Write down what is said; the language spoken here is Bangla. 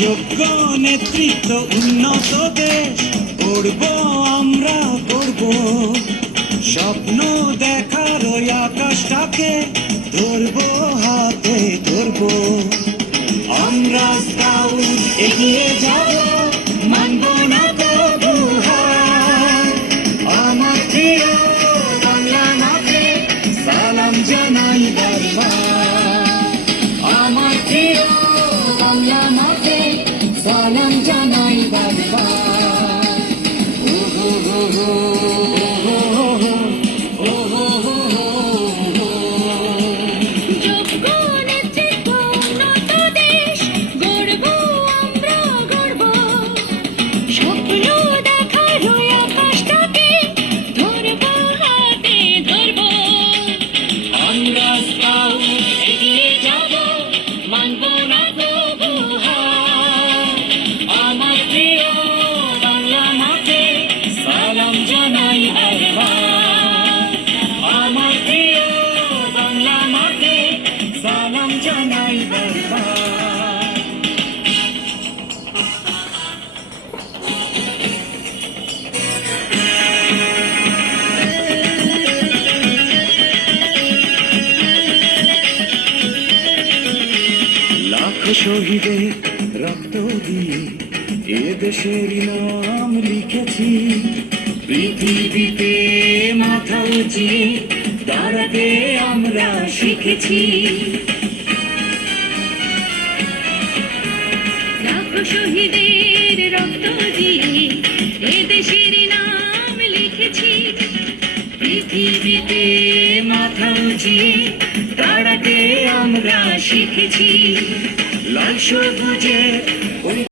যোগ্য নেতৃত্ব উন্নত দেশ করব আমরা করব স্বপ্ন দেখার ওই আকাশটাকে ধরবো হাতে, ধরবো। আমরা এগিয়ে যাব, মানব না মাকে মাকে ও হো হো শহীদের রক্ত দিয়ে এ দেশের নাম লিখেছি। পৃথিবীতে মাথা উঁচিয়ে দাঁড়াতে আমরা শিখেছি। শহীদের রক্ত দিয়ে এ দেশের নাম লিখেছি। পৃথিবীতে মাথা উঁচিয়ে দাঁড়াতে আমরা শিখেছি। লাল সবুজে